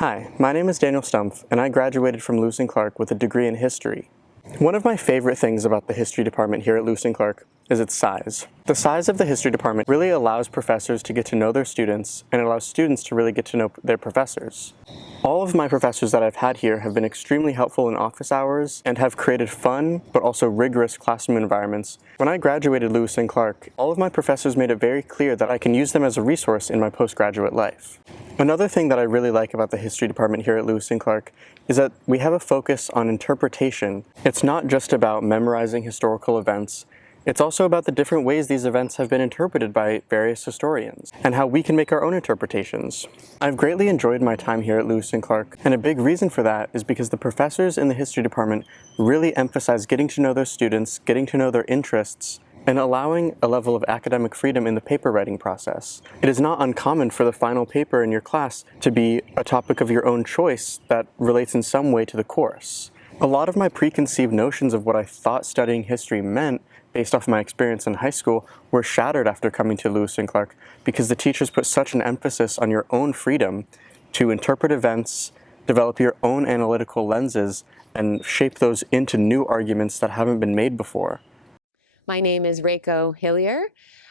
Hi, my name is Daniel Stumpf, and I graduated from Lewis and Clark with a degree in history. One of my favorite things about the history department here at Lewis and Clark is its size. The size of the history department really allows professors to get to know their students, and it allows students to really get to know their professors. All of my professors that I've had here have been extremely helpful in office hours and have created fun but also rigorous classroom environments. When I graduated Lewis and Clark, all of my professors made it very clear that I can use them as a resource in my postgraduate life. Another thing that I really like about the history department here at Lewis and Clark is that we have a focus on interpretation. It's not just about memorizing historical events. It's also about the different ways these events have been interpreted by various historians, and how we can make our own interpretations. I've greatly enjoyed my time here at Lewis and Clark, and a big reason for that is because the professors in the history department really emphasize getting to know their students, getting to know their interests, and allowing a level of academic freedom in the paper writing process. It is not uncommon for the final paper in your class to be a topic of your own choice that relates in some way to the course. A lot of my preconceived notions of what I thought studying history meant based off my experience in high school were shattered after coming to Lewis and Clark because the teachers put such an emphasis on your own freedom to interpret events, develop your own analytical lenses, and shape those into new arguments that haven't been made before. My name is Reiko Hillyer.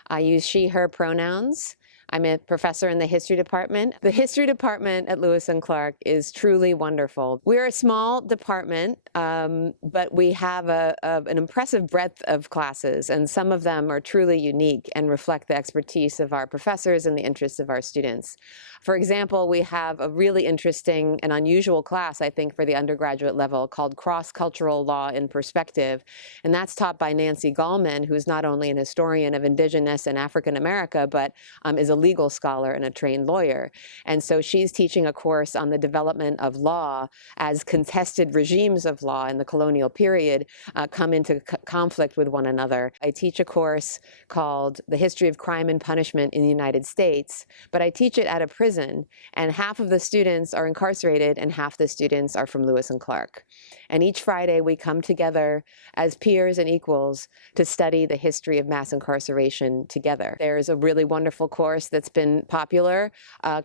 I use she, her pronouns. I'm a professor in the history department. The history department at Lewis and Clark is truly wonderful. We're a small department, but we have an impressive breadth of classes, and some of them are truly unique and reflect the expertise of our professors and the interests of our students. For example, we have a really interesting and unusual class, I think, for the undergraduate level called Cross-Cultural Law in Perspective, and that's taught by Nancy Gallman, who's not only an historian of Indigenous and African America, but is a legal scholar and a trained lawyer. And so she's teaching a course on the development of law as contested regimes of law in the colonial period come into conflict with one another. I teach a course called The History of Crime and Punishment in the United States, but I teach it at a prison, and half of the students are incarcerated and half the students are from Lewis and Clark. And each Friday we come together as peers and equals to study the history of mass incarceration together. There's a really wonderful course that's been popular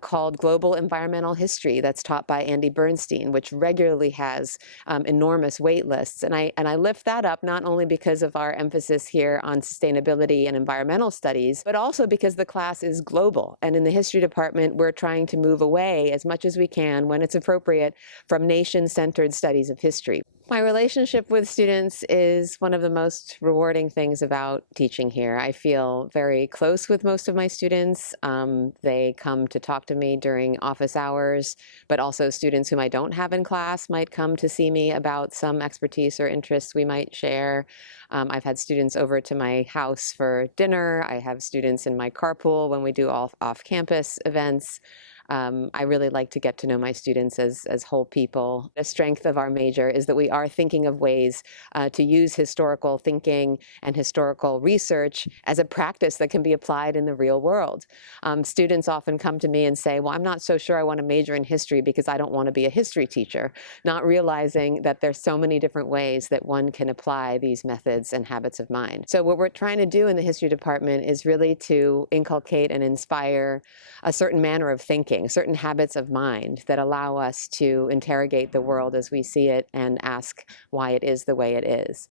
called Global Environmental History that's taught by Andy Bernstein, which regularly has enormous wait lists. And I lift that up not only because of our emphasis here on sustainability and environmental studies, but also because the class is global. And in the history department, we're trying to move away as much as we can, when it's appropriate, from nation-centered studies of history. My relationship with students is one of the most rewarding things about teaching here. I feel very close with most of my students. They come to talk to me during office hours, but also students whom I don't have in class might come to see me about some expertise or interests we might share. I've had students over to my house for dinner. I have students in my carpool when we do off-campus events. I really like to get to know my students as whole people. The strength of our major is that we are thinking of ways to use historical thinking and historical research as a practice that can be applied in the real world. Students often come to me and say, well, I'm not so sure I want to major in history because I don't want to be a history teacher, not realizing that there's so many different ways that one can apply these methods and habits of mind. So what we're trying to do in the history department is really to inculcate and inspire a certain manner of thinking, certain habits of mind that allow us to interrogate the world as we see it and ask why it is the way it is.